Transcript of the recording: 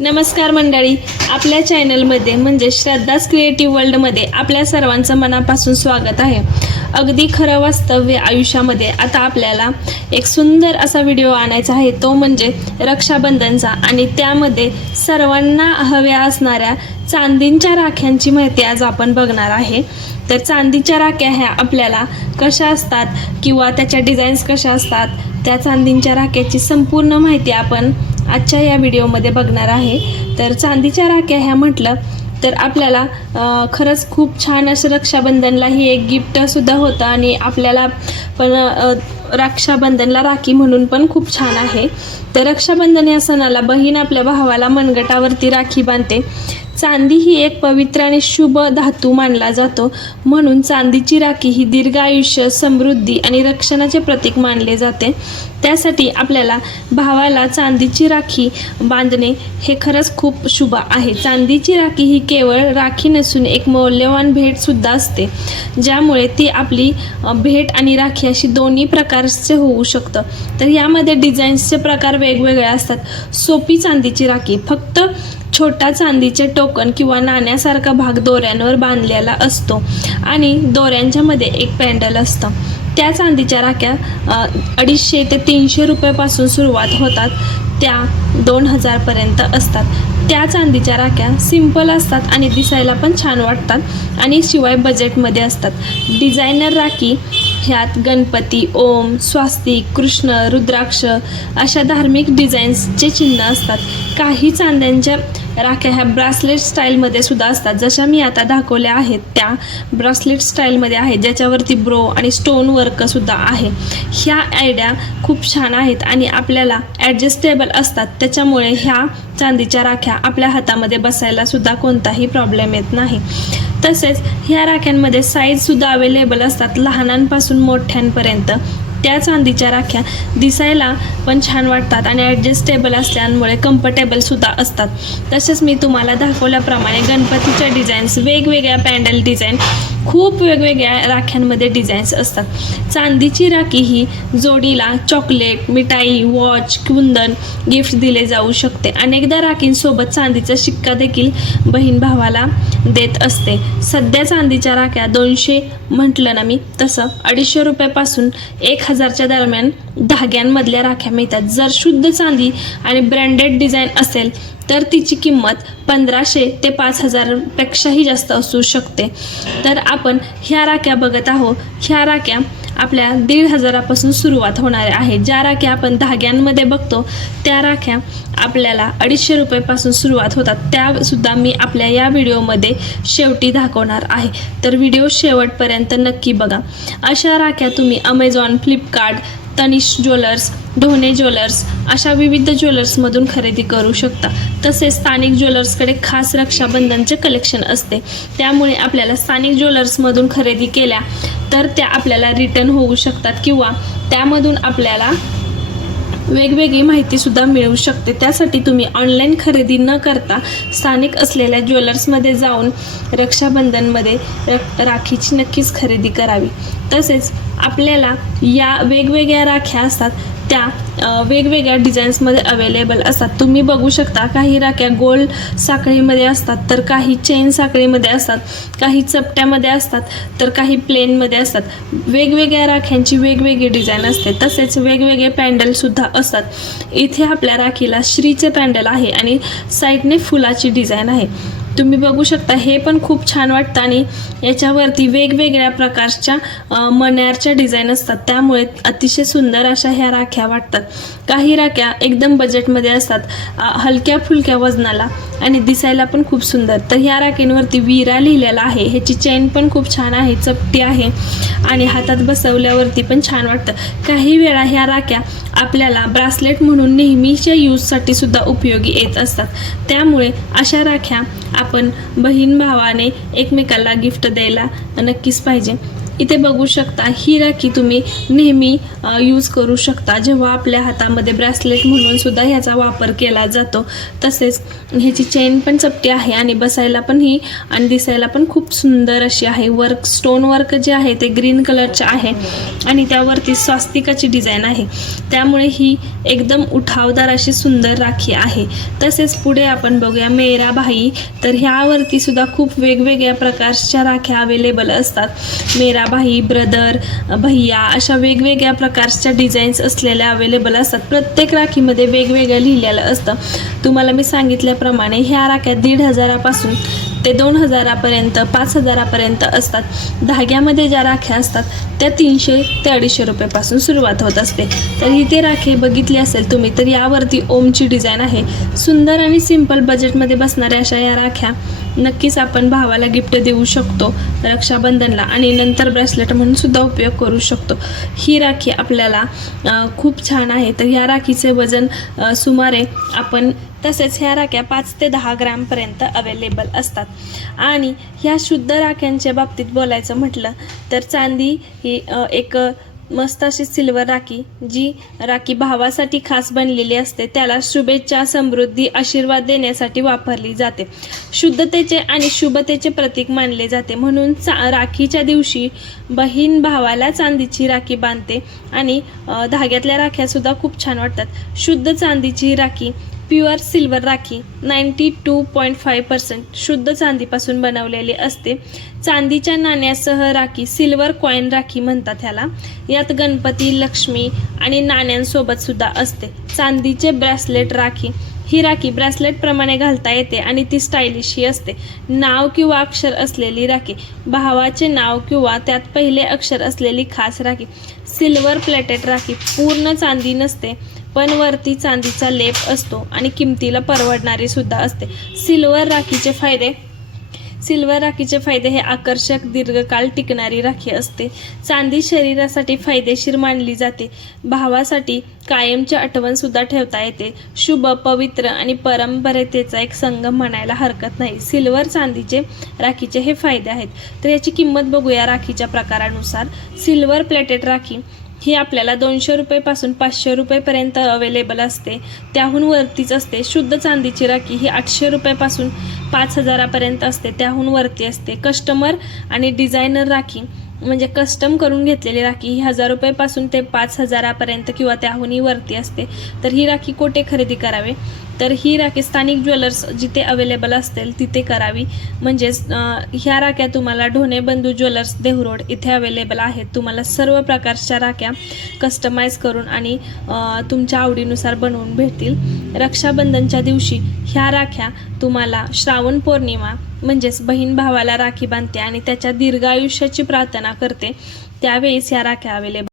नमस्कार मंडळी. आपल्या चॅनलमध्ये म्हणजे श्रद्धाच क्रिएटिव्ह वर्ल्डमध्ये आपल्या सर्वांचं मनापासून स्वागत आहे. अगदी खरं वास्तव्य आयुष्यामध्ये आता आपल्याला एक सुंदर असा व्हिडिओ आणायचा आहे. तो म्हणजे रक्षाबंधनचा आणि त्यामध्ये सर्वांना हव्या असणाऱ्या चांदींच्या राख्यांची माहिती आज आपण बघणार आहे. तर चांदीच्या राख्या ह्या आपल्याला कशा असतात किंवा त्याच्या डिझाईन्स कशा असतात त्या चांदींच्या राख्याची संपूर्ण माहिती आपण आजच्या या व्हिडिओमध्ये बघणार आहे. तर चांदीच्या राख्या ह्या म्हटलं तर आपल्याला खरंच खूप छान असं रक्षाबंधनला ही एक गिफ्टसुद्धा होतं आणि आपल्याला पण रक्षाबंधनला राखी म्हणून पण खूप छान आहे. तर रक्षाबंधन या सणाला बहीण आपल्या भावाला मनगटावरती राखी बांधते. चांदी ही एक पवित्र आणि शुभ धातू मानला जातो. म्हणून चांदीची राखी ही दीर्घ आयुष्य समृद्धी आणि रक्षणाचे प्रतीक मानले जाते. त्यासाठी आपल्याला भावाला चांदीची राखी बांधणे हे खरंच खूप शुभ आहे. चांदीची राखी ही केवळ राखी नसून एक मौल्यवान भेटसुद्धा असते ज्यामुळे ती आपली भेट आणि राखी अशी दोन्ही प्रकारचे होऊ शकतं. तर यामध्ये डिझाईन्सचे प्रकार वेगवेगळे असतात. सोपी चांदीची राखी फक्त छोटा चांदीचे टोकन किंवा नाण्यासारखा भाग दोऱ्यांवर बांधलेला असतो आणि दोऱ्यांच्या मध्ये एक पॅन्डल असतं. त्या चांदीच्या राख्या अडीचशे ते तीनशे रुपयापासून सुरुवात होतात. त्या दोन हजारपर्यंत असतात. त्या चांदीच्या राख्या सिंपल असतात आणि दिसायला पण छान वाटतात आणि शिवाय बजेटमध्ये असतात. डिझायनर राखी ह्यात गणपती ओम स्वास्तिक कृष्ण रुद्राक्ष अशा धार्मिक डिझाईन्सचे चिन्ह असतात. काही चांद्यांच्या राख्या ह्या ब्रासलेट स्टाईलमध्ये सुद्धा असतात. जशा मी आता दाखवल्या आहेत त्या ब्रासलेट स्टाईलमध्ये आहेत ज्याच्यावरती ब्रो आणि स्टोन वर्कसुद्धा आहे. ह्या आयड्या खूप छान आहेत आणि आपल्याला ॲडजस्टेबल असतात. त्याच्यामुळे ह्या चांदीच्या राख्या आपल्या हातामध्ये बसायला सुद्धा कोणताही प्रॉब्लेम येत नाही. तसेच ह्या राख्यांमध्ये साईजसुद्धा अवेलेबल असतात लहानांपासून मोठ्यांपर्यंत. त्या चांदीच्या राख्या दिसायला पण छान वाटतात आणि ॲडजस्टेबल असल्यामुळे कम्फर्टेबलसुद्धा असतात. तसेच मी तुम्हाला दाखवल्याप्रमाणे गणपतीच्या डिझाईन्स वेगवेगळ्या पॅन्डल डिझाईन खूप वेगवेगळ्या राख्यांमध्ये डिझाईन्स असतात. चांदीची राखी ही जोडीला चॉकलेट मिठाई वॉच कुंदन गिफ्ट दिले जाऊ शकते. अनेकदा राखींसोबत चांदीचा शिक्का देखील बहीण भावाला देत असते. सध्या चांदीच्या राख्या दोनशे म्हटलं ना मी तसं अडीचशे रुपयापासून एक हजार हजारच्या दरम्यान धाग्यांमधल्या राख्या मिळतात. जर शुद्ध चांदी आणि ब्रँडेड डिझाईन असेल तर तिची किंमत पंधराशे ते पाच हजारपेक्षाही जास्त असू शकते. तर आपण ह्या राख्या बघत आहोत. ह्या राख्या आपल्या दीड हजारापासून सुरुवात होणार आहे. ज्या राख्या आपण धाग्यांमध्ये बघतो त्या राख्या आपल्याला अडीचशे रुपयेपासून सुरुवात होतात. त्यासुद्धा मी आपल्या या व्हिडिओमध्ये शेवटी दाखवणार आहे. तर व्हिडिओ शेवटपर्यंत नक्की बघा. अशा राख्या तुम्ही Amazon Flipkart Tanishq jewellers Dhone jewellers अशा विविध ज्वेलर्समधून खरेदी करू शकता. तसेच स्थानिक ज्वेलर्सकडे खास रक्षाबंधनचे कलेक्शन असते. त्यामुळे आपल्याला स्थानिक ज्वेलर्समधून खरेदी केल्या तर त्या आपल्याला रिटर्न होऊ शकतात किंवा त्यामधून आपल्याला वेगवेगळी माहितीसुद्धा मिळू शकते. त्यासाठी तुम्ही ऑनलाईन खरेदी न करता स्थानिक असलेल्या ज्वेलर्समध्ये जाऊन रक्षाबंधनमध्ये र राखीची नक्कीच खरेदी करावी. तसेच आपल्याला या वेगवेगळ्या राख्या असतात. त्या वेगवेगळ्या डिझाईन्समध्ये अवेलेबल असतात. तुम्ही बघू शकता काही राख्या गोल्ड साखळीमध्ये असतात तर काही चेन साखळीमध्ये असतात काही चपट्यामध्ये असतात तर काही प्लेनमध्ये असतात. वेगवेगळ्या राख्यांची वेगवेगळी डिझाईन असते. तसेच वेगवेगळे पॅन्डलसुद्धा असतात. इथे आपल्या राखीला श्रीचे पॅन्डल आहे आणि साईडने फुलाची डिझाईन आहे. तुम्ही बघू शकता हे पण खूप छान वाटतं आणि याच्यावरती वेगवेगळ्या प्रकारच्या मण्यारच्या डिझाईन असतात. त्यामुळे अतिशय सुंदर अशा ह्या राख्या वाटतात. काही राख्या एकदम बजेटमध्ये असतात हलक्या फुलक्या वजनाला आणि दिसायला पण खूप सुंदर. तर ह्या राखेंवरती विरा लिहिलेला आहे. ह्याची चेन पण खूप छान आहे चपटी आहे आणि हातात बसवल्यावरती पण छान वाटतं. काही वेळा ह्या राख्या आपल्याला ब्रासलेट म्हणून नेहमीच्या यूजसाठी सुद्धा उपयोगी येत असतात. त्यामुळे अशा राख्या आपण बहीण भावाने एकमेकाला गिफ्ट द्यायला नक्कीच पाहिजे. इथे बघू शकता ही राखी तुम्ही नेहमी यूज करू शकता. जेव्हा आपल्या हातामध्ये ब्रेसलेट म्हणून सुद्धा ह्याचा वापर केला जातो तसेच ह्याची चेन पण चपटी आहे आणि बसायला पण ही आणि दिसायला पण खूप सुंदर अशी आहे. वर्क स्टोन वर्क जे आहे ते ग्रीन कलरचे आहे आणि त्यावरती स्वास्तिकाची डिझाईन आहे. त्यामुळे ही एकदम उठावदार अशी सुंदर राखी आहे. तसेच पुढे आपण बघूया मेरा भाई. तर ह्यावरती सुद्धा खूप वेगवेगळ्या प्रकारच्या राख्या अवेलेबल असतात. मेरा भाई ब्रदर भैया अशा वेगवेगळ्या प्रकारच्या डिझाईन्स असलेल्या अवेलेबल असतात. प्रत्येक राखीमध्ये वेगवेगळं लिहिलेलं असतं. तुम्हाला मी सांगितल्याप्रमाणे ह्या राख्या दीड हजारापासून ते दोन हजारापर्यंत पाच हजारापर्यंत असतात. धाग्यामध्ये ज्या राख्या असतात त्या तीनशे ते अडीचशे रुपयापासून सुरुवात होत असते. तर ही ते राखे बघितली असेल तुम्ही तर यावरती ओमची डिझाईन आहे. सुंदर आणि सिंपल बजेटमध्ये बसणाऱ्या अशा या राख्या नक्कीच आपण भावाला गिफ्ट देऊ शकतो रक्षाबंधनला आणि नंतर ब्रेसलेट म्हणून सुद्धा उपयोग करू शकतो. ही राखी आपल्याला खूप छान आहे. तर ह्या राखीचे वजन सुमारे आपण तसेच ह्या राख्या पाच ते दहा ग्रॅमपर्यंत अवेलेबल असतात. आणि ह्या शुद्ध राख्यांच्या बाबतीत बोलायचं म्हटलं तर चांदी ही एक मस्त अशी सिल्वर राखी जी राखी भावासाठी खास बनलेली असते त्याला शुभेच्छा समृद्धी आशीर्वाद देण्यासाठी वापरली जाते. शुद्धतेचे आणि शुभतेचे प्रतीक मानले जाते. म्हणून चा राखीच्या दिवशी बहीण भावाला चांदीची राखी बांधते आणि धाग्यातल्या राख्यासुद्धा खूप छान वाटतात. शुद्ध चांदीची rakhi pure silver rakhi ninety two point five percent शुद्ध चांदीपासून बनवलेली असते. चांदीच्या नाण्यासह राखी सिल्वर कॉईन राखी म्हणतात ह्याला. यात गणपती लक्ष्मी आणि नाण्यांसोबत सुद्धा असते. चांदीचे ब्रेसलेट राखी ही राखी ब्रॅसलेटप्रमाणे घालता येते आणि ती स्टायलिश ही असते. नाव किंवा अक्षर असलेली राखी भावाचे नाव किंवा त्यात पहिले अक्षर असलेली खास राखी सिल्वर प्लेटेड राखी पूर्ण चांदी नसते. पण वरती चांदीचा लेप असतो आणि किमतीला परवडणारी सुद्धा असते. सिल्वर राखीचे फायदे. सिल्वर राखीचे फायदे हे आकर्षक दीर्घकाळ टिकणारी राखी असते. चांदी शरीरासाठी फायदेशीर मानली जाते. भावासाठी कायमची आठवण सुद्धा ठेवता येते. शुभ पवित्र आणि परंपरेतेचा एक संगम म्हणायला हरकत नाही. सिल्वर चांदीचे राखीचे हे फायदे आहेत. तर याची किंमत बघूया राखीच्या प्रकारानुसार. Silver plated rakhi. ही आपल्याला दोनशे रुपयेपासून पाचशे रुपयेपर्यंत अवेलेबल असते. त्याहून वरतीच असते. शुद्ध चांदीची राखी ही आठशे रुपयापासून पाच हजारापर्यंत असते. त्याहून वरती असते. कस्टमर आणि डिझायनर राखी म्हणजे कस्टम करून घेतलेली राखी ही हजार रुपयेपासून ते पाच हजारापर्यंत किंवा त्याहूनही वरती असते. तर ही राखी कोठे खरेदी करावे? तर ही राखी स्थानिक ज्वेलर्स जिथे अवेलेबल असतील तिथे करावी. म्हणजेच ह्या राख्या तुम्हाला ढोणे बंधू ज्वेलर्स देहरोड इथे अवेलेबल आहेत. तुम्हाला सर्व प्रकारच्या राख्या कस्टमाइज करून आणि तुमच्या आवडीनुसार बनवून भेटतील. रक्षाबंधनच्या दिवशी ह्या राख्या तुम्हाला श्रावण पौर्णिमा म्हणजेच बहीण भावाला राखी बांधते आणि त्याच्या दीर्घ आयुष्याची प्रार्थना करते. त्यावेळेस ह्या राख्या अवेलेबल